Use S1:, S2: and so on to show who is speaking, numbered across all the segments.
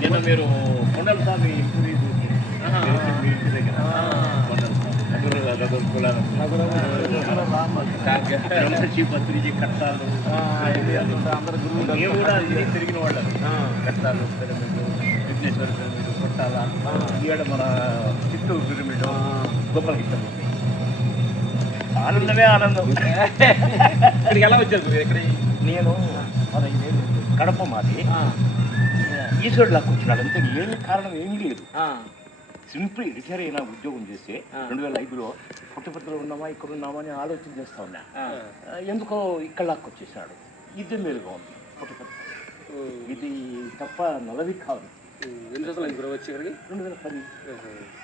S1: నిన్న మీరు కొండల స్వామి పత్రిజీ కట్టాలు. మేము కూడా ఇది తిరిగిన వాళ్ళం. కట్టాలు విఘ్నేశ్వర పిరమిడ్ కొట్టాల. ఈడ మన చిత్తూరు పిరమిడ్ గోపాలకృష్ణ ఆనందమే ఆనందం.
S2: ఇక్కడికి ఎలా వచ్చారు? ఇక్కడ
S1: నేను పదహైదేళ్ళు కడప మాది. ఈశ్వరుడు లాగా వచ్చినాడు అంతే ఏమి కారణం ఏమీ లేదు. సింపుల్ రిటైర్ అయినా ఉద్యోగం చేస్తే. రెండు వేల ఐదులో పుట్టపర్తిలో ఉన్నామా ఇక్కడ ఉన్నామా అని ఆలోచన చేస్తా ఉన్నా. ఎందుకో ఇక్కడ లాక్కు వచ్చేసాడు ఇదే మేలుగా ఉంది పుట్టపర్తి. ఇది తప్ప నలవి కాదు. రెండు వేల పది.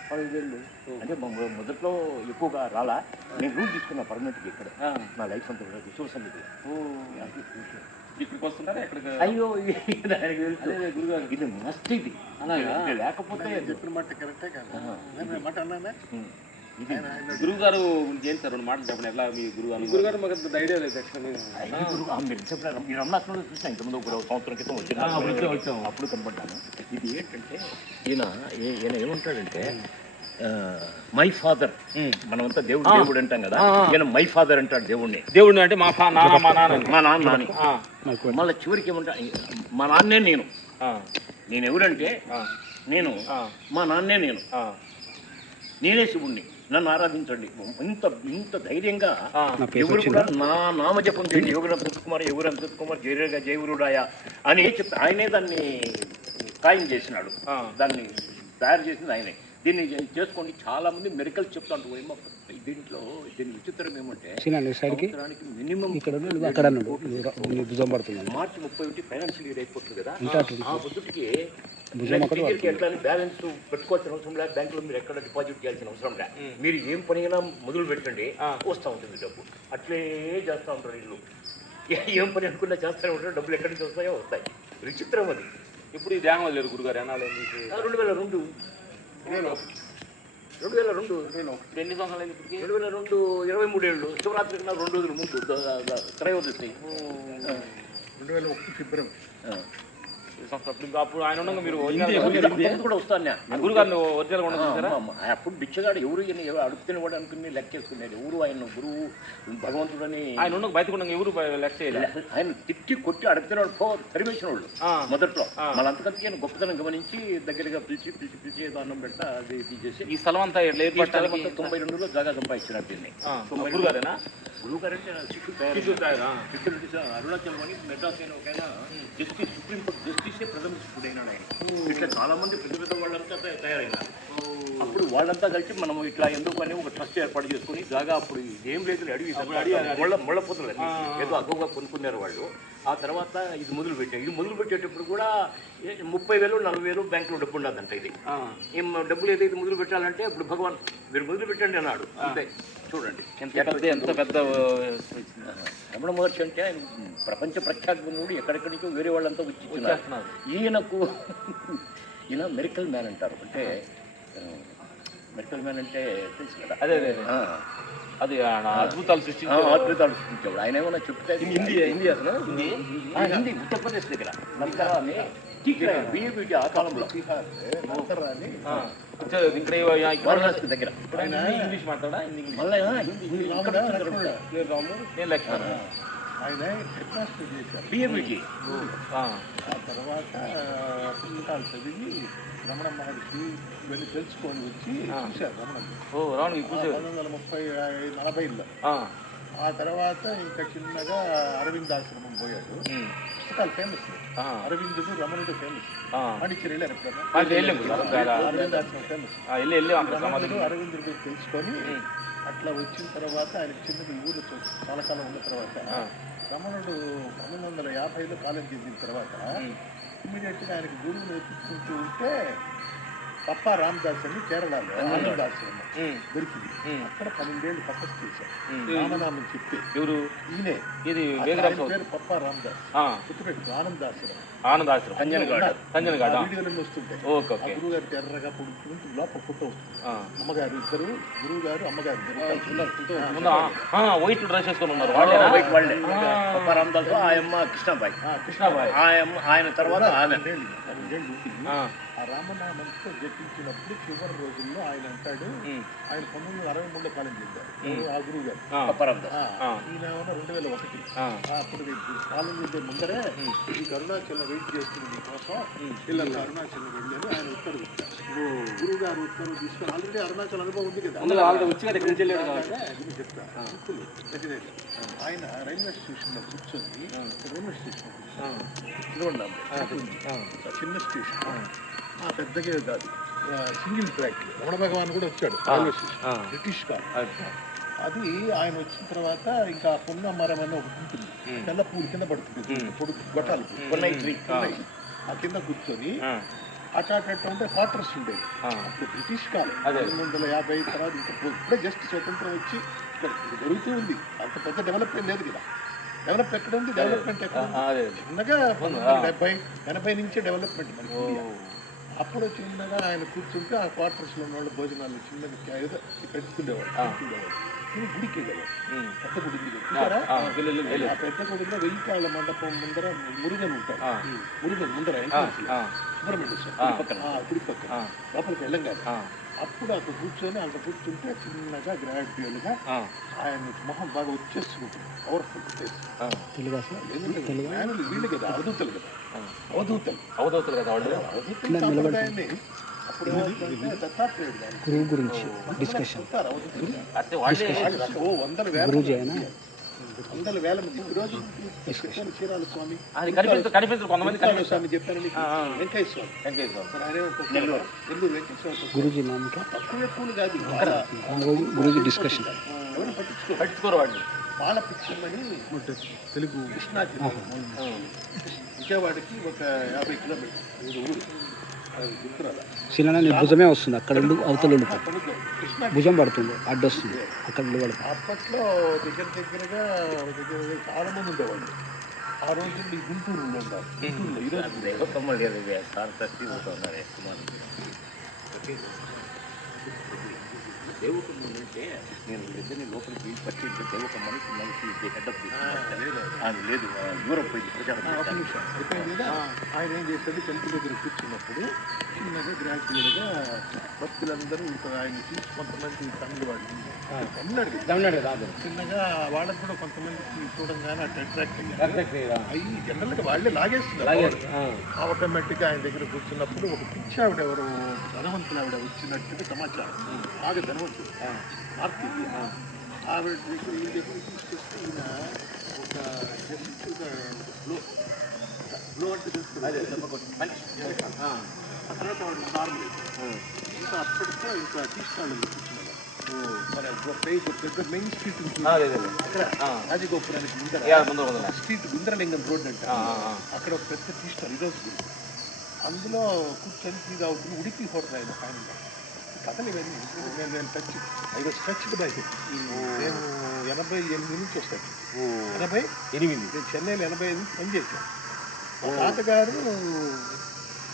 S1: పదివేలు అంటే మొదట్లో ఎక్కువగా రాలా. నేను రూట్ తీసుకున్న పర్మనెంట్గా ఇక్కడ. నా లైఫ్ అంతా కూడా విశ్వసం ఇది
S2: ఇక్కడికి వస్తుంటారా ఎక్కడికి?
S1: అయ్యో ఇది ఆయనకి తెలుసు.
S2: గురుగారు.
S1: ఇది మస్ట్ ఇది.
S2: అలాగా?
S1: లేకపోతే
S3: చెప్పిన మాట కరెక్టే కాదు. మాట అన్నానే?
S1: ఉం. ఇది
S2: గురువు గారు ఏంటి సార్ రెండు మాటలు చెప్పండి? ఎట్లా మీ గురువు గారు గురుగారు మాకు అంత ఐడియా లేదు
S1: మీరు చెప్పినారు. మీరు అన్నాత్మలో చూసిన ఇంతకుముందు ఒక సంవత్సరం క్రితం వచ్చిన
S2: ఆ, అప్పుడు వచ్చాం, వచ్చాం.
S1: అప్పుడు కనపడ్డాను. ఇది ఏంటంటే ఈయన ఏ- ఈయన ఏమంటాడంటే మై ఫాదర్ మనమంతా దేవుడు. దేవుడు అంటాం కదా. ఈయన మై ఫాదర్ అంటాడు దేవుడిని
S2: దేవుడిని అంటే మా ఫా నాన్న మా నాన్న.
S1: మా నాన్న
S2: ఆ,
S1: మళ్ళీ చివరికి ఏమంటా మా నాన్నే నేను.
S2: ఆ,
S1: నేను ఎవరంటే
S2: ఆ,
S1: నేను మా నాన్నే నేను.
S2: ఆ,
S1: నేనే శివుణ్ణి. నన్ను ఆరాధించండి. ఇంత ఇంత ధైర్యంగా. ఎవరు కూడా నా నామజపం చేయండి. యోగుల కుమార్ ఎవరు కుమార్ జయగా జయగురుడాయ అని చెప్తే ఆయనే దాన్ని ఖాయం చేసినాడు.
S2: ఆ.
S1: దాన్ని తయారు చేసింది ఆయనే. దీన్ని చేసుకోండి చాలా మంది మెడికల్ చెప్తాంటు ఏమో దీంట్లో దీని విచిత్రం ఏమంటే సంవత్సరానికి మినిమం
S3: అక్కడ భుజం పడుతుంది
S1: మార్చి ముప్పై ఒకటి ఫైనాన్షియల్ ఇయర్ అయిపోతుంది కదా. ఆ
S3: అక్కడ
S1: దగ్గరికి ఎట్లా బ్యాలెన్స్ పెట్టుకోవాల్సిన అవసరం లేదు బ్యాంకులో మీరు ఎక్కడ డిపాజిట్ చేయాల్సిన అవసరం లేదు. మీరు ఏం పని అయినా మొదలు పెట్టండి. వస్తూ ఉంటుంది డబ్బు. అట్లే చేస్తూ ఉంటారు ఇల్లు ఏ- పని అనుకున్నా చేస్తూనే ఉంటారు డబ్బులు ఎక్కడి నుంచి వస్తాయో వస్తాయి. విచిత్రం అది.
S2: ఇప్పుడు ఈ ధ్యానం వదిలేరు గురుగారు
S1: ఆ, రెండు వేల రెండు. రెండు వేల రెండు
S2: ఎన్ని సంవత్సరాలు ఇప్పటికి?
S1: రెండు వేల రెండు ఇరవై మూడేళ్ళు శివరాత్రి కన్నా రెండు రోజులు ముందు త్రయోదశి.
S3: రెండు వేల ఒకటి ఫిబ్రవరి.
S2: సంవత్సరం అప్పుడు ఆయన ఉండగా మీరు
S1: కూడా వస్తాను.
S2: గురుగారిని ఒరిజినల్ కూడా.
S1: అప్పుడు బిచ్చగాడు ఎవరు అడుగుతున్న వాడు అనుకుని లెక్కేసుకున్నాడు ఎవరు ఆయన గురువు భగవంతుడని
S2: ఆయన ఉండగా బయటకు ఉండగా ఎవరు లెక్క
S1: ఆయన తిట్టి కొట్టి అడుగుతున్నాడు పో తరివేసిన వాళ్ళు. మొదట్లో. మళ్ళీ అంతకంతకి ఆయన గొప్పతనం గమనించి దగ్గరగా పిలిచి పిలిచి పిలిచి ఏదో అన్నం పెడతా అది తీసేసి
S2: ఈ స్థలం అంతా
S1: తొంభై రెండులో జాగా తొంభై
S2: గురుగారేనా?
S1: శిష్యుడు అంటే సార్ అరుణాచల్ అని మెడ్రాస్ అయిన ఒక జస్టిస్ సుప్రీంకోర్టు జస్టిసే ప్రథమ శిష్యుడు అయినాడు ఆయన ఇట్లా చాలా మంది పెద్ద పెద్ద వాళ్ళంతా తయ- తయారైనారు. అప్పుడు వాళ్ళంతా కలిసి మనం ఇట్లా ఎందుకు అని ఒక ట్రస్ట్ ఏర్పాటు చేసుకుని జాగా అప్పుడు ఏం లేదు అడిగి ముళ్ళ ముళ్ళ పొదలు అది. ఏదో అగ్గుగా కొనుక్కున్నారు వాళ్ళు. ఆ తర్వాత ఇది మొదలు పెట్టారు. ఇది మొదలు పెట్టేటప్పుడు కూడా ముప్పై వేలు నలభై వేలు బ్యాంకులో డబ్బు ఉండదంట ఇది. ఏం డబ్బులు ఏదైతే మొదలు పెట్టాలంటే ఇప్పుడు భగవాన్ మీరు మొదలు పెట్టండి అన్నాడు. అంతే. చూడండి.
S2: ఎంత పెద్ద
S1: రమణ మహర్షి అంటే ఆయన ప్రపంచ ప్రఖ్యాతుడు ఎక్కడెక్కడి నుంచో వేరే వాళ్ళంతా.
S2: వచ్చేస్తున్నారు.
S1: ఈయనకు ఈయన మెరికల్ మ్యాన్ అంటారు. అంటే మెరికల్ మ్యాన్ అంటే తెలుసు కదా?
S2: అదే అదే అదే. అద్భుతాలు
S1: ఆ,
S2: సృష్టించారు.
S1: అద్భుతాలు సృష్టించేవాడు ఆయన ఏమైనా చెప్తే
S2: హిందీ హిందీ అసలు హిందీ?
S1: హిందీ ఉత్తరప్రదేశ్ దగ్గర. బిఏ బ్యూటీ ఆ కాలంలో.
S2: ఇక్కడ
S1: వారణాసి దగ్గర.
S2: ఇంగ్లీష్ మాట్లాడా? హిందీ ఇంగ్లీష్. నేను లక్ష్మణ్
S3: ఆయన హెడ్ మాస్టర్ చేశారు.
S1: బ్యూటీ
S2: ఆ.
S3: తర్వాత పుస్తకాలు చదివి రమణ మహర్షి ఇవన్నీ తెలుసుకొని వచ్చి. చూశారు రమణ
S2: ఓ ఇప్పుడు
S3: పంతొమ్మిది వందల ముప్పై నలభైలో. ఆ. తర్వాత ఇంకా చిన్నగా అరవింద్ ఆశ్రమం పోయాడు పుస్తకాలు ఫేమస్ అరవిందుడు రమణుడు ఫేమస్ పాండిచ్చేరి వెళ్ళారు ఎప్పుడైనా? అరవింద్ ఆశ్రమం ఫేమస్ రమణుడు అరవిందుడి తెలుసుకొని అట్లా వచ్చిన తర్వాత ఆయన చిన్నది ఊరు చాలా కాలం ఉన్న తర్వాత. రమణుడు పంతొమ్మిది వందల యాభైలో కాలం చెందిన తర్వాత ఇమీడియట్గా ఆయనకు గురువుని ఎత్తుకుంటూ ఉంటే పప్పా రామదాస్ అని కేరళలో ఆనందాశ్రమం దొరికింది. అక్కడ పన్నెండేళ్ళు తపస్సు చేశారు.
S2: ఉమ్.
S3: రామనామం చెప్పి
S2: ఎవరు?
S3: ఈయనే.
S2: ఇది
S3: పేరు పప్పా రామదాస్. గుర్తుపెట్టు ఆనందాశ్రమం.
S2: ఆనందాశ్రమం.
S1: కంజనగాడ.
S2: కంజనగాడ
S3: వీడియోలన్నీ వస్తుంటాయి. గురువు గారు ఎర్రగా పొడుచుకుంటూ లోపల ఫోటో వస్తుంది. అమ్మగారు ఇద్దరు గురువు గారు అమ్మగారు
S2: వైట్ డ్రెస్ వేసుకొని ఉన్నారు.
S1: వైట్ వాళ్ళే. పప్ప రామదాస్ ఆయమ్మ కృష్ణబాయి.
S2: కృష్ణాబాయ్.
S1: ఆయన తర్వాత ఆమె.
S3: రామనామంతో జపించినప్పుడు చివరి రోజుల్లో ఆయన అంటాడు ఆయన పంతొమ్మిది వందల అరవై మూడులో కాలం ఎవరు? ఆ గురువు గారు. ఈయన రెండు వేల ఒకటి. అప్పుడు కాలం చెందే ముందరే ఈ అరుణాచలం వెయిట్ చేస్తుంది మీకోసం. పిల్లలు అరుణాచలం వెళ్ళారు ఆయన ఉత్తర్వు గురువు గారు ఉత్తర్వు తీసుకొని ఆల్రెడీ అరుణాచల్ అనుభవం ఉంది కదా. చెప్తా. ఆయన రైల్వే స్టేషన్లో కూర్చొని రైల్వే స్టేషన్
S2: ఆ,
S3: చిన్న స్టేషన్. పెద్దగా కాదు. Single track. రమణ భగవాన్ కూడా వచ్చాడు బ్రిటిష్ కాదు. అది. ఆయన వచ్చిన తర్వాత ఇంకా పొన్న మరం అని ఒకటి ఉంటుంది. తెల్ల పూలు కింద పడుతుంది. పొడుగు గొట్టాలు. ఆ. కింద కూర్చొని అటాటట్టు ఉంటే క్వార్టర్స్ ఉండేది అప్పుడు బ్రిటిష్ కాలం. పంతొమ్మిది వందల యాభై తర్వాత ఇంకా ఇప్పుడే జస్ట్ స్వతంత్రం వచ్చి ఇక్కడ జరుగుతూ ఉంది. అంత పెద్ద డెవలప్మెంట్ లేదు కదా. డెవలప్ ఎక్కడ ఉంది? డెవలప్మెంట్ ఎక్కడ చిన్నగా డెబ్బై ఎనభై నుంచే డెవలప్మెంట్ మనకి. అప్పుడు చిన్నగా ఆయన కూర్చుంటే ఆ క్వార్టర్స్లో ఉన్న వాళ్ళు భోజనాలు చిన్నగా ఏదో పెట్టుకునేవాడు పెట్టుకునేవాడు ఇది గుడికి వెళ్ళేవాడు
S2: ఉమ్,
S3: పెద్ద గుడి ఉంది కదా. చూసారా?
S2: ఆ, వెళ్ళు, వెళ్ళు, వెళ్ళు.
S3: ఆ పెద్ద గుడిలో వెయ్యి కాళ్ళ మండపం ముందర మురుగన్ ఉంటాడు
S2: ఆ.
S3: మురుగన్ ముందర
S2: ఆ,
S3: entrance లో.
S2: ఆ,
S3: సుబ్రహ్మణ్య స్వామి
S2: ఆ.
S3: గుడి పక్కన ఆ, గుడి పక్కన
S2: ఆ,
S3: లోపలికి వెళ్ళంగానే
S2: ఆ,
S3: అప్పుడు అక్కడ కూర్చొని అక్కడ కూర్చుంటే చిన్నగా గ్రాడ్యువల్గా ఆయన మొహం బాగా వచ్చేసుకుంటుంది. Powerful face. ఎందుకంటే జ్ఞానులు వీళ్ళు కదా అవధూతలు కదా. అవధూతలు.
S2: అవధవుతారు కదా
S3: అవధూతలు సాంప్రదాయాన్ని
S4: గురువు గురించి
S3: డిస్కషన్. అవధూతలు. వందల వేల మంది. రోజు చీరాల స్వామి.
S2: కనిపించదు కొంతమంది
S3: స్వామి చెప్పాను? నెల్లూరు. వెంకయ్య స్వామి
S4: గురూజీ నామక
S3: తక్కువ కాదు.
S4: గురూజీ డిస్కషన్
S3: ఎవరు పట్టించుకో
S2: పట్టించుకోరు
S3: తెలుగు. కృష్ణా జిల్లా విజయవాడకి ఒక యాభై కిలోమీటర్ ఇది ఊరు.
S4: శిలన నీ భుజమే వస్తుంది. అక్కడ ఉండు అవతల భుజం పడుతుంది అడ్డొస్తుంది అక్కడ నిలబడి
S3: అప్పట్లో దగ్గర దగ్గరగా దగ్గర దగ్గర చాలా మంది ఉండేవాళ్ళు. ఆ గుంటూరులో గుంటూరులో ఈరోజు
S1: దేవకమ్మ లేదు సార్ దేవకమ్మ అంటే నేను ఇద్దరిని లోపలికి పట్టి దేవకమ్మని మనిషి హెడ్ ఆఫ్ అది లేదు. ఆ, యూరోప్ పోయింది ప్రచారం
S3: ఆయన ఏం చేశాడు? టెంపుల్ దగ్గర కూర్చున్నప్పుడు చిన్నగా గ్రాడ్యువల్గా భక్తులందరూ ఇంకా ఆయన చూసి కొంతమంది తమిళ వాడు. తమిళనాడు.
S2: తమిళనాడు కదా.
S3: చిన్నగా వాళ్ళకు కూడా కొంతమందికి చూడంగానే అటు అట్రాక్ట్ అయ్యారు. అవి జనరల్గా వాళ్ళే లాగేస్తున్నారు. ఆటోమేటిక్గా ఆయన దగ్గర కూర్చున్నప్పుడు ఒక పిచ్చి ఆవిడ ఎవరు ధనవంతులు ఆవిడ వచ్చినట్టుగా సమాచారం. బాగా ధనవంతుడు ఆవిడ దగ్గర తీసుకొస్తే ఈయన ఒక జస్ట్గా బ్లో బ్లో అంటే తెలుస్తుంది
S2: ఆ,
S3: తర్వాత వాడు నార్మల్ ఇంకా అప్పటితో ఇంకా మెయిన్ స్ట్రీట్
S2: ఆ,
S3: ఉంటుంది ముందర స్ట్రీట్ గుంద్రలింగం రోడ్ అంటే అక్కడ ఒక పెద్ద టీ స్టాల్ ఈరోజు అందులో కూర్చొని టీ తాగుతుంది ఉడిపి హోటల్ ఆయన ఆయన కథలు ఇవన్నీ నేను నేను touch I was touched by నేను ఎనభై ఎనిమిది నుంచి వస్తాను. ఎనభై
S2: ఎనిమిది.
S3: నేను చెన్నైలో ఎనభై ఐదు నుంచి పనిచేశాను. మా తాతగారు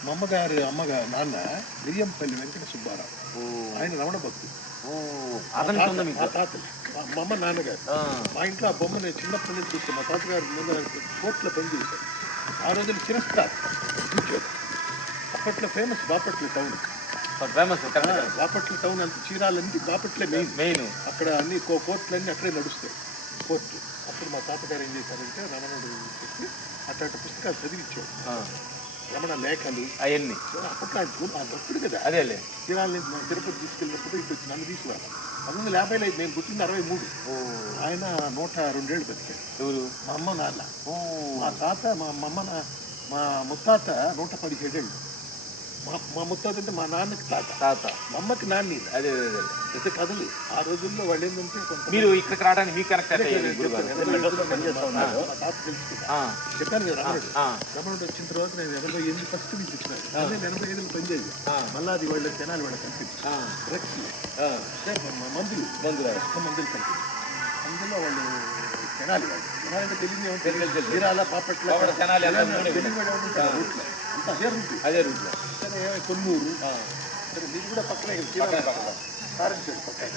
S3: మా అమ్మగారు అమ్మగారు నాన్న మిరియంపల్లి వెంకట సుబ్బారావు. ఆయన రమణ
S2: ఉందా
S3: మా తాత మా అమ్మ నాన్నగారు. మా ఇంట్లో ఆ బొమ్మ నేను చిన్నప్పటి నుంచి చూస్తాను మా తాతగారు ముందు కోర్టులో పనిచేశారు ఆ రోజులు కూర్చోదు. అప్పట్లో famous Bapatla town
S2: famous
S3: Bapatla town అంత చీరాలన్నీ బాపట్లే మెయిన్
S2: మెయిన్
S3: అక్కడ అన్ని కోర్టులన్నీ అక్కడే నడుస్తాయి. కోర్టు. అప్పుడు మా తాతగారు ఏం చేశారంటే రమణుడు చెప్పి అట్లాంటి పుస్తకాలు చదివించాడు రమణ లేఖలు.
S2: అవన్నీ.
S3: అప్పట్లో ఆయన భక్తుడు కదా.
S2: అదేలే
S3: చీరాల నుంచి తిరుపతి తీసుకెళ్ళినప్పుడు ఇటు వచ్చి నన్ను తీసుకురాలి పంతొమ్మిది వందల యాభైలో ఐదు, నేను పుట్టింది అరవై మూడు. ఆయన నూట రెండేళ్ళు బతికాడు.
S2: ఎవరు?
S3: మా అమ్మ నాన్న. మా తాత మా అమ్మ మా ముత్తాత నూట పదిహేడేళ్ళు. మా మా ముత్తాత అంటే మా నాన్నకి తాత
S2: తాత
S3: మా అమ్మకి నాన్న.
S2: అదే అదే అదే
S3: అయితే కథలు ఆ రోజుల్లో వాళ్ళు ఏంటంటే కొంత
S2: మీరు ఇక్కడికి రావడానికి మీకు కనెక్ట్
S3: చెప్పాను కదా రమణుడు వచ్చిన తర్వాత నేను ఎనభై ఎనిమిది ఫస్ట్ నుంచి వచ్చినాను నేను ఎనభై ఐదులో పనిచేయాలి. మళ్ళీ అది వాళ్ళ జనాలు వాళ్ళకి కనిపించి డ్రగ్స్. మందులు
S2: మందులు.
S3: మందులు కంపెనీ అందులో వాళ్ళు తెనాలి వాళ్ళు తెనాలి అంటే తెలియదు. తెలియదు చీరాల పాపట్ల
S2: తెనాలి అంతా
S3: ఉంటాడు? రూట్లో. అదే రూట్
S2: అదే రూట్లో
S3: సరే కొన్నూరు
S2: ఆ,
S3: సరే మీరు కూడా పక్కనే కదా,
S2: పక్కనే,
S3: చీరాల
S2: పక్కనే.
S3: కారం చెట్టు పక్కన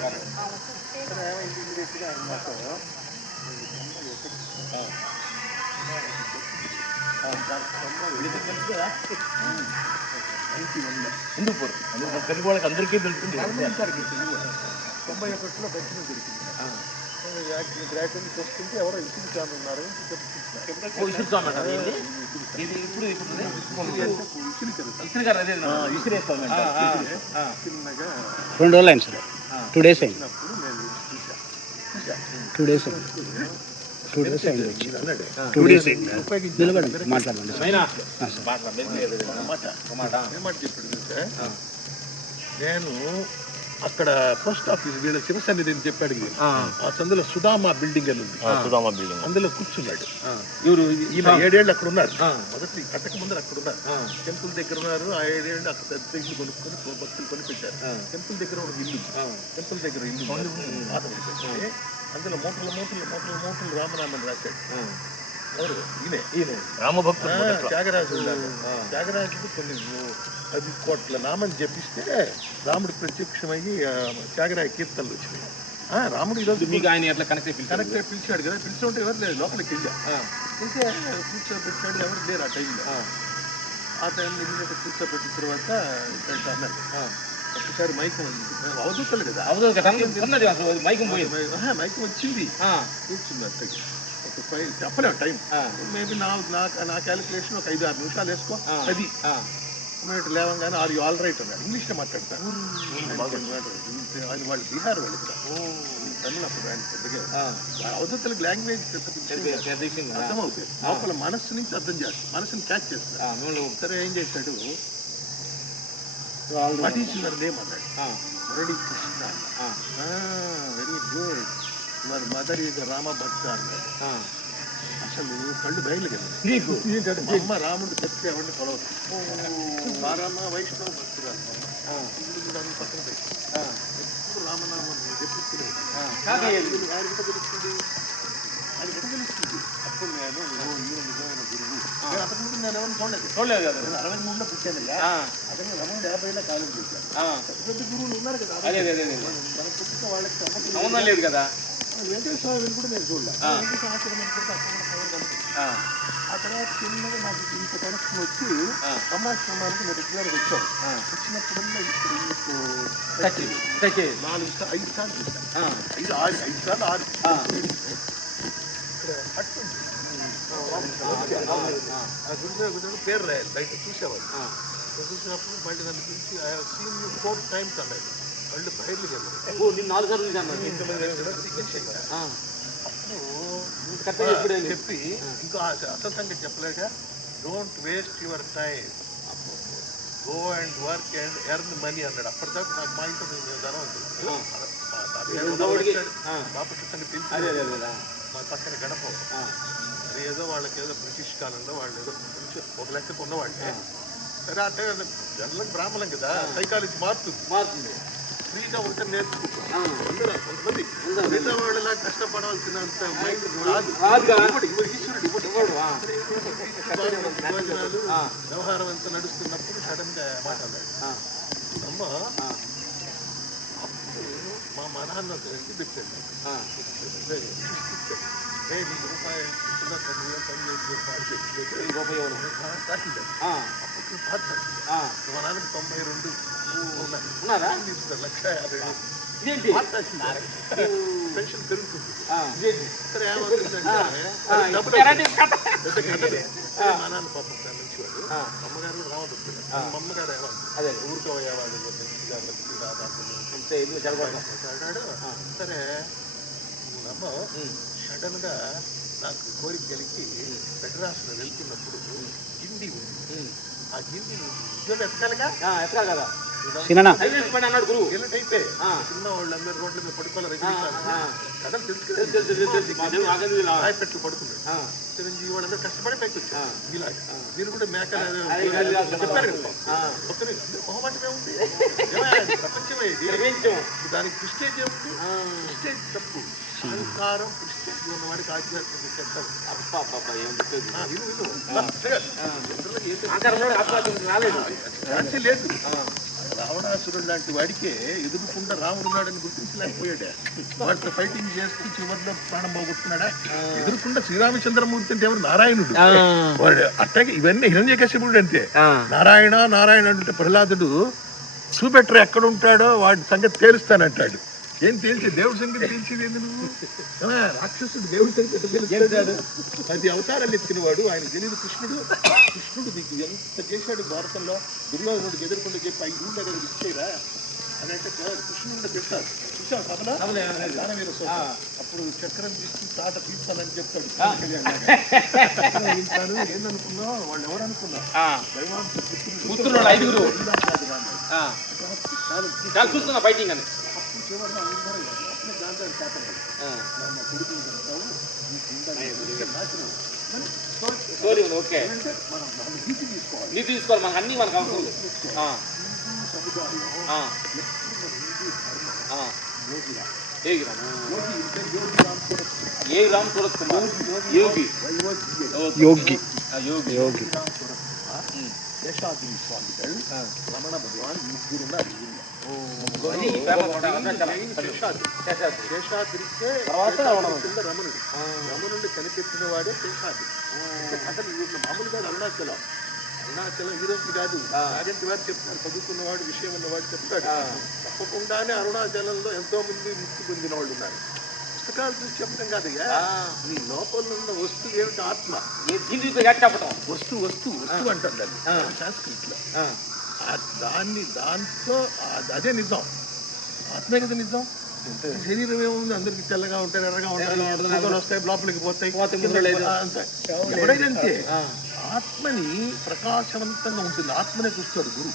S3: సరే ఏమైంది ఇమీడియట్గా ఆయన మాతో
S2: ఆ.
S3: నైన్టీ వన్లో
S1: హిందూపూర్ తెలుగు వాళ్ళకి అందరికీ తెలుస్తుంది
S3: తొంభై ఒకటిలో దక్షిణ దొరికింది
S2: ఆ.
S3: గ్రాడ్యుయేట్ ఎవరో స్వామి ఉన్నారు
S2: స్వామి ఇది? ఇప్పుడు
S4: రెండు రోజులు అయింది సార్. టూ డేస్ అయింది. టూ డేస్ అయింది. టూ డేస్ అయింది. టూ డేస్ అయింది. నిలబడండి మాట్లాడండి
S2: మాట్లాడండి
S3: నేను అక్కడ పోస్ట్ ఆఫీస్ వీళ్ళ శివసన్నిధి అని చెప్పాడు.
S2: ఆ,
S3: సందులో సుధామా బిల్డింగ్ అని ఉంది
S1: సుధామ బిల్డింగ్
S3: అందులో కూర్చున్నాడు
S2: ఇది?
S3: ఈయన ఏడేళ్ళు అక్కడ ఉన్నారు. మొదటి కట్టక ముందర అక్కడ ఉన్నారు టెంపుల్ దగ్గర ఉన్నారు ఆ ఏడేళ్ళు అక్కడ పెద్ద ఇల్లు కొనుక్కొని భక్తులు కొని పెట్టారు
S2: ఆ.
S3: టెంపుల్ దగ్గర ఒక ఇల్లు ఉంది.
S2: ఆ.
S3: టెంపుల్ దగ్గర ఇల్లు. అందులో మూటలు మూటలు మూటలు మూటలు రామనామని రాశాడు
S1: రామభక్తుడు.
S3: త్యాగరాజు. త్యాగరాజుకి కొన్ని పది కోట్ల నామని జపిస్తే రాముడు ప్రత్యక్షమయ్యి ఆ, త్యాగరాజ కీర్తనలు వచ్చినాయి ఆ, రాముడు ఈరోజు
S2: మీకు ఆయన ఎట్లా కనెక్ట్
S3: కరెక్ట్గా పిలిచాడు కదా పిలిచుంటే ఎవరు లేదు లోపలికి వెళ్ళా అయితే కూర్చోబెట్టాడు ఎవరు లేరు ఆ టైంలో
S2: ఆ,
S3: ఆ టైంలో ఇల్లు కూర్చోబెట్టిన తర్వాత అన్నారు. ఒకసారి మైకం అవధూతలు కదా
S2: అసలు మైకం
S3: మైకం వచ్చింది
S2: ఆ,
S3: కూర్చున్నట్టు ఒక ఫైవ్ చెప్పలేము టైం. మేబీ నా నా క్యాలిక్యులేషన్ ఒక ఐదు ఆరు నిమిషాలు వేసుకో. అది లేవంగానే ఆర్ యూ ఆల్ రైట్ అన్నాడు ఇంగ్లీష్లో మాట్లాడతారు వాళ్ళు బీహార్ వాళ్ళు ఇక్కడ తమిళ. అవధూతలకు లాంగ్వేజ్. అర్థమవుతుంది. లోపల మనస్సు నుంచి అర్థం చేస్తారు. మనసుని క్యాచ్ చేస్తారు సరే ఏం చేశాడు? వాట్ ఈస్ యువర్ నేమ్ అన్నాడు Murali Krishna very good your mother is Rama భక్త అన్నాడు. అసలు కళ్ళు బయలు కదా.
S2: నీకు
S3: అమ్మ రాముడు చెప్తే ఎవరిని కొలవదు. రామ వైష్ణవ భక్తురాలు ఇప్పుడు కూడా అన్ని పక్కన పెట్టి. ఎప్పుడు రామనామం.
S2: కాదు,
S3: ఆయన ఎట్ట తెలుస్తుంది? ఆయన ఎట్ట తెలుస్తుంది? అప్పుడు నేను ఈయన నిజమైన గురువు. అంతకుముందు నేను ఎవరిని చూడలేదు.
S2: చూడలేదు కదా?
S3: అరవై మూడులో పుట్టానయ్యా అతను రమణుడు యాభైలో కాలం చేశాను. పెద్ద గురువులు ఉన్నారు కదా.
S2: అదే అదే అదే అదే.
S3: మన పుట్టిన వాళ్ళకి సంబంధం
S2: లేదు కదా?
S3: వెంకటేశ్వర కూడా నేను చూడలే
S2: ఆ.
S3: తర్వాత చిన్నగా నాకు ఇంత కనెక్షన్ వచ్చి
S2: ఆ.
S3: నేను రెగ్యులర్గా వచ్చాను వచ్చినప్పుడల్లా ఇప్పుడు మీకు నాలుగు సా- ఐదు సార్లు చూశాను ఐదు ఆరు ఐదు సార్లు ఆరు పేరు రాయాలి బయట చూసేవాళ్ళు చూసినప్పుడు మళ్ళీ దాన్ని పిలిచి ఐ ఫోర్ టైమ్స్ అన్నాడు
S2: ఓ, నేను నాలుగు సార్లు చూశాను.
S3: చెప్పి ఇంకో అస- అసలు సంగతి చెప్పలేక don't waste your time go and work and earn money అన్నాడు. అప్పటిదాకా నాకు మా ఇంట్లో నేను
S2: ఇంకొకటికి,
S3: వచ్చాడు.
S2: ఆ.
S3: మా పక్కన గడప. ఏదో వాళ్ళకి ఏదో బ్రిటిష్ కాలంలో వాళ్ళు ఏదో ఒక లెక్క ఉన్నవాళ్ళే. సరే అంటే జనరల్ బ్రాహ్మణం కదా సైకాలజీ మారుతుంది.
S2: మారుతుంది.
S3: ఫ్రీగా ఉంటే నేర్చుకుంటాం
S2: ఆ,
S3: అందరూ కొంతమంది మిగతా వాళ్ళలా కష్టపడాల్సినంత మైండ్ రాదు
S2: రాదుగా?
S3: ఇవ్వడు, ఇవ్వడు, ఈశ్వరుడు ఇవ్వడు.
S2: ఇవ్వడు, ఆ.
S3: భోజనాలు
S2: ఆ.
S3: వ్యవహారం అంతా నడుస్తున్నప్పుడు సడన్గా మాట్లాడాడు
S2: ఆ,
S3: అమ్మ
S2: ఆ,
S3: అప్పుడు మా మా నాన్న ఒక వ్యక్తి పెట్టాడు నాకు.
S2: ఆ.
S3: ఇదే, చూసి ఏ నీకు రూపాయి ఇస్తున్నా పది వేలు పని చేసి చెప్పు అని చెప్పి
S2: ఈ గొప్ప ఎవరు?
S3: మా తహసీల్దార్.
S2: ఆ,
S3: అప్పట్లో పాత తహసీల్దార్.
S2: ఆ.
S3: మా నాన్నకి తొంభై రెండు ఉన్నాయి
S2: ఉన్నారా?
S3: లక్ష యాభై.
S2: ఇదేంటి.
S3: పెన్షన్ పెరుగుతుంది అది మా నాన్న పాపం మంచివాడు అమ్మగారు రావద్దు. మా అమ్మగారు
S2: జరగదు.
S3: అన్నాడు సరే. అమ్మ సడన్గా నాకు కోరిక కలిగి మెడ్రాస్లో వెళ్తున్నప్పుడు హిందీ ఉంది. ఆ గిన్నె ఉద్యోగం ఎత్తకాలిగా
S2: ఎక్కడ కదా
S3: చిన్న వాళ్ళందరూ రోడ్ల మీద పడుకోవాలి. కథలు తెలుసు చిరంజీవి వాళ్ళందరూ కష్టపడి పైకి వచ్చారు మీరు కూడా మేకలు చెప్పారు కదా
S2: ఆ.
S3: ఒక్కరే మొహమాటమే ఉంది ప్రపంచమే. దానికి ప్రిస్టేజ్ ఏముంది
S2: ఆ.
S3: ప్రిస్టేజ్ తప్పు అహంకారం ప్రిస్టేజ్ ఉన్న వాడికి ఆధ్యాత్మిక
S2: అబ్బా, అబ్బా, ఏం
S3: విను విను లేదు రావణాసురుడు లాంటి వాడికే ఎదురుకుండా రాముడు ఉన్నాడని గుర్తించలేకపోయాడే. వాటితో ఫైటింగ్ చేస్తూ చివరిలో ప్రాణం పోగొట్టుకున్నాడా? ఎదురుకుండా శ్రీరామచంద్రమూర్తి అంటే ఎవరు? నారాయణుడు. వాడు అట్టాగే ఇవన్నీ హిరణ్యకశిపుడు అంతే. నారాయణ నారాయణ అంటే ప్రహ్లాదుడు చూపెట్టరు ఎక్కడ ఉంటాడో వాడి సంగతి తేలుస్తానంటాడు. ఏం తేల్చి? దేవుడి సంగతి తేల్చేది ఏంది నువ్వు? రాక్షసుడు దేవుడి సంగతి తెలుస్తాడు పది అవతారాలు ఎత్తినవాడు ఆయన తెలియదు కృష్ణుడు. కృష్ణుడు నీకు ఎంత చేశాడు భారతంలో? దుర్యోధనుడికి ఎదుర్కొంటే చెప్పి ఐదు ఊళ్ళ దగ్గర ఇచ్చేరా అని అంటే కృష్ణుడు చూసావు సభలో సోదరుడు. అప్పుడు చక్రం తీసుకుని తాట తీస్తానని చెప్తాడు. తీస్తాను, ఏందనుకున్నావు? వాళ్ళు ఎవరు దైవాంశ
S2: వాళ్ళు ఐదుగురు. చూస్తున్నా ఫైటింగ్ అని.
S3: ಶಿವಣ್ಣ ಅವ್ರ ಅಪ್ಪನೇ ಗಾಂಧಾರ ಸ್ಥಾಪನೆ
S2: ನಮ್ಮ ಕುಡಿದಂತ ఓకే
S3: నీతి తీసుకోవాలి
S2: మనకు అన్నీ మనకు అవసరం ఏ రామ్
S3: సూరత్ కుమార్
S2: యోగి
S4: యోగి
S2: యోగి
S4: యోగి
S3: శేషాద్రి స్వామిகள் రమణ భగవాన్
S2: ముగ్గురున్నారు
S3: శేషాద్రికే
S2: రమణుడు.
S3: కింద రమణుడు కనిపెట్టిన వాడే శేషాద్రి ఊళ్ళో మామూలుగా అరుణాచలం అరుణాచలం ఈ రోజు కాదు రాజంటి వారు చెప్తారు చదువుకున్నవాడు విషయం ఉన్నవాడు చెప్తాడు తప్పకుండానే అరుణాచలంలో ఎంతో మంది ముక్తి పొందిన వాళ్ళు ఉన్నారు పుస్తకాలు చూసి చెప్పడం
S2: ఆ.
S3: నీ లోపల ఉన్న వస్తువు ఏమిటి ఆత్మ వస్తువు వస్తువు వస్తువు అంటారు దాన్ని సంస్కృతిలో దాన్ని దాంతో అదే నిజం. ఆత్మే కదా నిజం. శరీరం ఏముంది? అందరికి తెల్లగా ఉంటాయి ఎర్రగా ఉంటాయి వస్తాయి లోపలికి పోతాయి. ఎవడైనా అంతే. ఆత్మని ప్రకాశవంతంగా ఉంటుంది. ఆత్మనే చూస్తాడు గురువు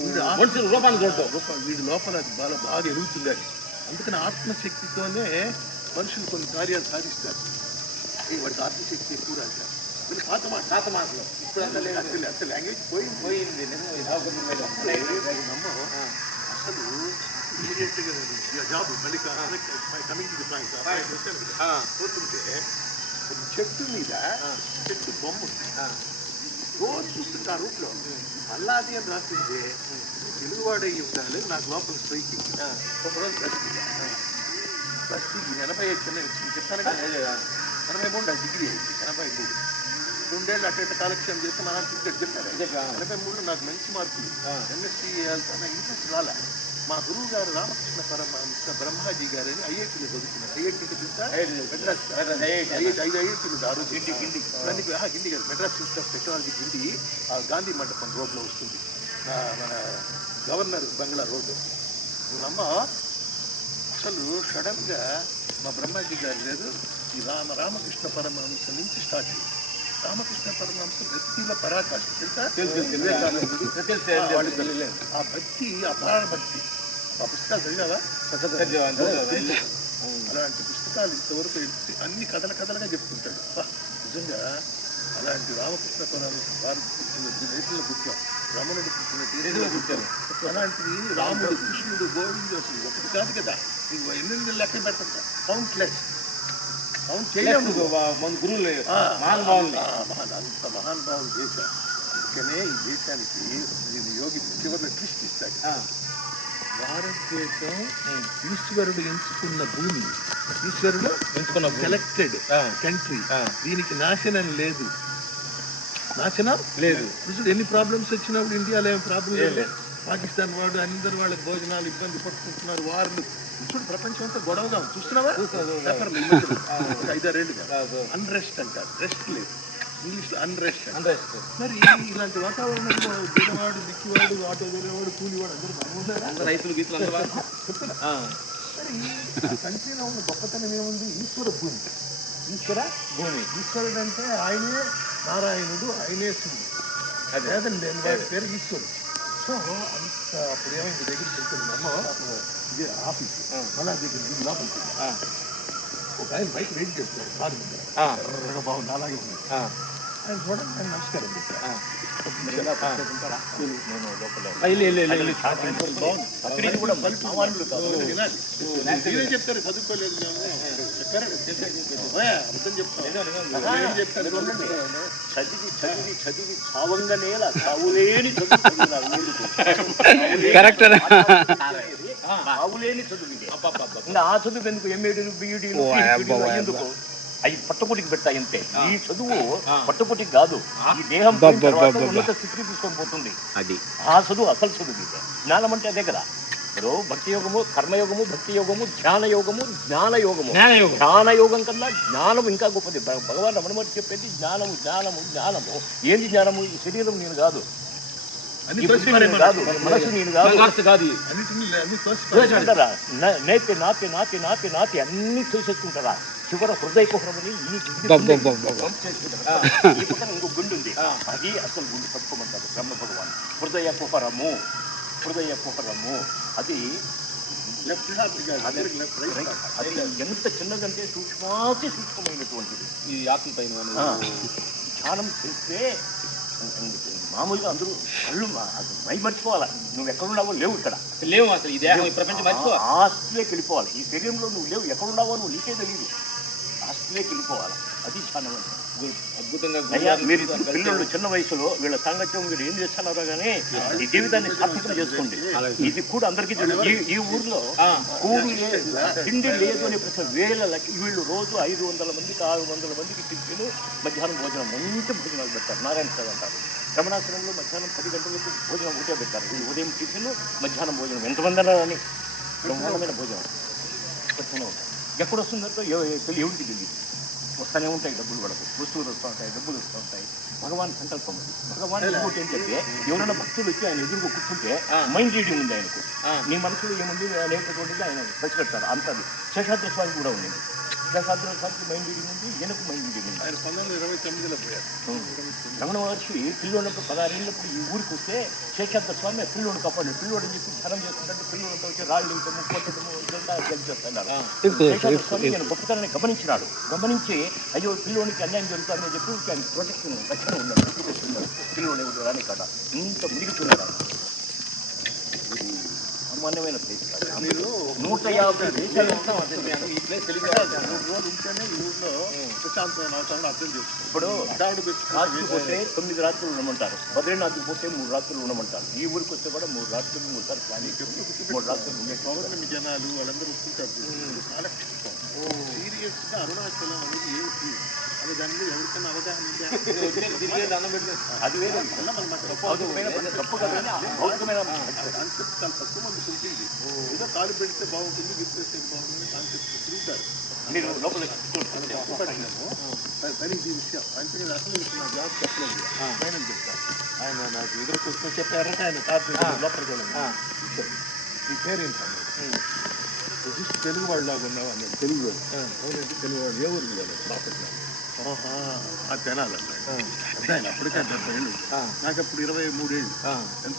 S3: వీడు
S2: రూపాన్ని
S3: లోపల బాగా బాగా ఎరుగుతుంది అది. అందుకని ఆత్మశక్తితోనే మనుషులు కొన్ని కార్యాలు సాధిస్తారు. వాడికి ఆత్మశక్తి ఎక్కువ అంటారు పాత మాట
S2: పాత లేదు
S3: అసలు అసలు లాంగ్వేజ్ పోయింది
S2: పోయింది నిజమే,
S3: అసలు ఇమీడియట్ జాబ్ మళ్ళీ కమింగ్ టు పాయింట్ పోతుంటే ఒక చెట్టు మీద చెట్టు బొమ్మ ఉంది రోజు చూస్తుంటే ఆ రూట్లో అల్లాది అని రాసింది తెలుగువాడై ఉండాలి నాకు లోపల స్ట్రైకింగ్ ఒకరోజు ఎనభై ఐదు చిన్న చెప్తాను కదా ఎనభై మూడు డిగ్రీ అయింది ఎనభై మూడు. రెండేళ్ళు అటు ఇటు కాలక్షేమం చేస్తే మన టికెట్ చెప్పారు.
S2: చెప్పా.
S3: ఎనభై మూడులో నాకు మంచి మార్కులు ఎంఎస్సీ వెళ్తాను? ఇంట్రెస్ట్ రాలే. మా గురువు గారు రామకృష్ణ పరమహంస బ్రహ్మాజీ గారు అని ఐఐటీలో చదువుకున్నారు. ఐఐటీ చూస్తా మెడ్రాస్. ఐఐటి ఐదు ఐఐటీలు ఆ రోజు. గిండి గిండి దానికి గిండి కాదు. Madras institute of technology Guindy ఆ గాంధీ మండపం రోడ్లో వస్తుంది. మన గవర్నర్ బంగ్లా రోడ్డు. అమ్మ అసలు సడన్గా మా బ్రహ్మాజీ గారు లేదు. ఈ రామ రామకృష్ణ పరమహంస నుంచి స్టార్ట్ అయ్యింది రామకృష్ణ పరమహంస భక్తిల పరాకాష్ఠ తెలుసా? ఆ, భక్తి అపార భక్తి. ఆ పుస్తకాలు చదివావా అలాంటి పుస్తకాలు ఇంతవరకు ఎత్తి అన్ని కథల కథలుగా చెప్తుంటాడు. నిజంగా అలాంటి రామకృష్ణ పరమహంస భారత పుట్టిన దేశంలో పుట్టాం రమణుడు పుట్టిన దేశంలో పుట్టాను అలాంటిది రాముడు కృష్ణుడు గోవిందుడు ఒకటి కాదు కదా. నీకు ఎన్ని లెక్క పెట్టండి కౌంట్లెస్ కౌంట్ చేయలేము.
S2: మన గురువులు
S3: ఆ,
S2: మహానుభావుల్ని
S3: ఆ, మహాన్ అంత మహానుభావులు దేశం అందుకనే ఈ దేశానికి దీని యోగి చివరిలో ట్విస్ట్ ఇస్తాడు. భారతదేశం ఈశ్వరుడు ఎంచుకున్న భూమి ఈశ్వరుడు
S2: ఎంచుకున్న భూమి.
S3: సెలెక్టెడ్
S2: ఆ.
S3: కంట్రీ
S2: ఆ.
S3: దీనికి నాశనం లేదు నాశనం
S2: లేదు
S3: చూడు ఎన్ని ప్రాబ్లమ్స్ వచ్చినప్పుడు ఇండియాలో ఏం ప్రాబ్లం లేదు పాకిస్తాన్ వాడు అందరు వాళ్ళకి భోజనాలు ఇబ్బంది పట్టుకుంటున్నారు వార్లు ఇప్పుడు ప్రపంచం అంతా గొడవగా ఉంది. చూస్తున్నావా? ఐదారేళ్ళుగా అన్రెస్ట్ అంటారు. రెస్ట్ లేదు. ఇంగ్లీష్లో అన్రెస్ట్ మరి ఇలాంటి వాతావరణంలో దిగవాడు దిక్కివాడు ఆటో వేరేవాడు కూలివాడు అందరూ
S2: రైతులు గీతులు.
S3: మరి కంట్రీలో ఉన్న గొప్పతనం ఏముంది? ఈశ్వర భూమి. ఈశ్వర భూమి. ఈశ్వరుడు అంటే ఆయనే నారాయణుడు ఆయనే శివుడు లేదండి నేను వాడి పేరు అంత అప్పుడు ఏమైంది దగ్గర చెప్తుంది అమ్మ అప్పుడు ఇది ఆఫీస్ మళ్ళీ దగ్గర దిగి లోపలికి ఒక ఆయన బైక్ వెయిట్ చేస్తారు కారు దగ్గర ఎర్రగా బాగుంది అలాగే ఉంది ఆయన చూడండి ఆయన నమస్కారం పెట్టారు
S1: నేను లోపల అక్కడికి కూడా మళ్ళీ సామాన్యులు కాదు
S3: మీరే చెప్తారు చదువుకోలేదు మేము
S1: చదివి చావులేని?
S4: కరెక్ట్
S1: చావులేని చదువు ఇదే. ఇంకా ఆ చదువు ఎందుకు? ఎంఏడీలు బీఈడీలు
S4: ఓ, అబ్బా, అబ్బా.
S1: ఎందుకు? అవి పట్టుకుటికి పెట్టాయంతే ఈ చదువు పట్టుకుటికి కాదు. ఈ దేహం స్థితికి తీసుకొని పోతుంది.
S4: అది.
S1: ఆ చదువు అసలు చదువు జ్ఞానం అంటే అదే కదా. ఇప్పుడు భక్తి యోగము కర్మయోగము భక్తి యోగము జ్ఞాన యోగము జ్ఞాన యోగము జ్ఞాన యోగం కన్నా జ్ఞానం ఇంకా గొప్పది. భగవాన్ రమణమూర్తి చెప్పేది జ్ఞానము జ్ఞానము జ్ఞానము. ఏంది జ్ఞానము? ఈ శరీరం నేను కాదు. మనసు నేను చూసుకుంటారా నేతి నాతి నాతి నాతి నాతి అన్ని చూసేసుకుంటారా చివర హృదయ కుహరమని ఈ గుండు ఉంది. అది అసలు గుండు పట్టుకోమంటారు బ్రహ్మ భగవాన్. హృదయ కుహరము. హృదయ కుహరము అది ఎంత చిన్నదంటే సూక్ష్మాతి సూక్ష్మమైనటువంటిది.
S2: ఈ ఆత్మ పైన
S1: ధ్యానం చేస్తే మామూలుగా అందరూ కళ్ళు మా- అది మై మర్చిపోవాలా. నువ్వు ఎక్కడున్నావో లేవు ఇక్కడ.
S2: లేవు అసలు ఈ దేహం ప్రపంచం మర్చిపో
S1: ఆ ఆస్తిలోకి వెళ్ళిపోవాలి. ఈ శరీరంలో నువ్వు లేవు ఎక్కడున్నావో నువ్వు నీకే తెలియదు ఆస్తిలోకి వెళ్ళిపోవాలి. అది ధ్యానం అంటే. మీరు పిల్లలు చిన్న వయసులో వీళ్ళ సాంగత్యం మీరు ఏం చేస్తున్నారో కానీ ఈ జీవితాన్ని సార్థకం చేసుకోండి. ఇది కూడా అందరికీ తెలుసు ఈ ఊర్లో తిండి లేదు అనే ప్రశ్న వేల వీళ్ళు రోజు ఐదు వందల మందికి ఆరు వందల మందికి టిఫిన్ మధ్యాహ్నం భోజనం మంచి భోజనాలు పెడతారు. నారాయణ సార్ అంటారు. రమణాశ్రమంలో మధ్యాహ్నం పది గంటలకు భోజనం ఒకటే ఈ ఉదయం టిఫిన్ మధ్యాహ్నం భోజనం. ఎంతమంది అన్నారని బ్రహ్మాండమైన భోజనం. పెడుతూనే ఉంటారు ఎక్కడ వస్తుందంటే ఎవ- ఎవ- ఎవరికి తెలియదు వస్తూనే ఉంటాయి డబ్బులు వాళ్ళకు. వస్తువులు వస్తూ ఉంటాయి డబ్బులు వస్తూ ఉంటాయి. భగవాన్ సంకల్పం అది. భగవాన్ ఇంకోటి ఏంటంటే ఎవరైనా భక్తులు వచ్చి ఆయన ఎదురుగా కూర్చుంటే మైండ్ రీడింగ్ ఉంది ఆయనకు. నీ మనసులో ఏముంది అనేటటువంటిది ఆయన పసిపెడతారు అంతది. శేషాద్రి స్వామి కూడా ఉంది శేషాద్రి స్వామికి మైండ్ రీడింగ్ ఉంది ఈయనకు మైండ్ రీడింగ్ ఉంది.
S3: ఆయన పంతొమ్మిది ఇరవై తొమ్మిదిలో పోయారు.
S1: రమణ మహర్షి పిల్లోనప్పుడు పదహారేళ్ళప్పుడు ఈ ఊరికి వస్తే శేషాద్రి స్వామి పిల్లోడు కాపాడు. పిల్లోడు చెప్పి ధ్యానం చేస్తుంటే పిల్లోడితో వచ్చి రాళ్ళు ఇంకము కొట్టడము ఇదంతా చేస్తున్నారు శేషాద్రి స్వామి నేను గొప్పతనాన్ని గమనించినాడు. గమనించి అయ్యో పిల్లోనికి అన్యాయం జరుగుతుందని చెప్పి ఆయన ప్రొటెక్షన్ రక్షణ ఉన్నాడు ఎవరు రాని కాడ. ఇంత మునిగితున్నాడు సామాన్యమైన ప్లేస్
S3: మీరు
S1: నూట యాభై దేశాలు వెళ్తాం అదే
S2: ఈ ప్లేస్ తెలియదు.
S3: మూడు రోజులు ఉంటేనే ఈ ఊర్లో ప్రశాంతమైన అవసరం అర్థం చేసుకోండి
S1: ఇప్పుడు రాత్రికి పోతే తొమ్మిది రాత్రులు ఉండమంటారు. బద్రీనాథ్కి పోతే మూడు రాత్రులు ఉండమంటారు. ఈ ఊరికి వస్తే కూడా మూడు రాత్రులు మూడు సార్లు ప్లాన్ చేసి మూడు రాత్రులు
S3: పౌర్ణమి జనాలు వాళ్ళందరూ ఒప్పుకుంటారు. చాలా కష్టం. సీరియస్గా అరుణాచలం అనేది ఏంటి అనే దాని మీద ఎవరికైనా అవగాహన ఉందా
S2: తిరిగి దండం పెట్టుకో
S1: అది వేరే విషయం. భౌతికమైన పని తప్పు కదా భౌతికమైన
S3: కాన్సెప్ట్ చాలా తక్కువ మందికి ఉంటుంది ఏదో కాలు పెడితే బాగుంటుంది విప్పేస్తే బాగుంటుంది కాన్సెప్ట్ తిరుగుతారు
S1: మీరు లోపల
S3: పట్టినాము కానీ ఈ విషయం అంటే అసలు విషయం నా జాబ్ చెప్పలేదు ఆయన చెప్తాను ఆయన నాకు ఎదురు కూర్చొని చెప్పారంటే ఆయన తాత లోపలికి వెళ్ళండి ఈ పేరు ఏంటన్నాడు జస్ట్ తెలుగు వాళ్ళు లాగా ఉన్నావు అన్నాడు తెలుగు అవునండి తెలుగు వాళ్ళు ఏ ఊరు లోపలికి ఆహా ఆ తెనాలి అప్పటికే డెబ్బై ఏళ్ళు నాకు అప్పుడు ఇరవై మూడేళ్ళు. ఎంత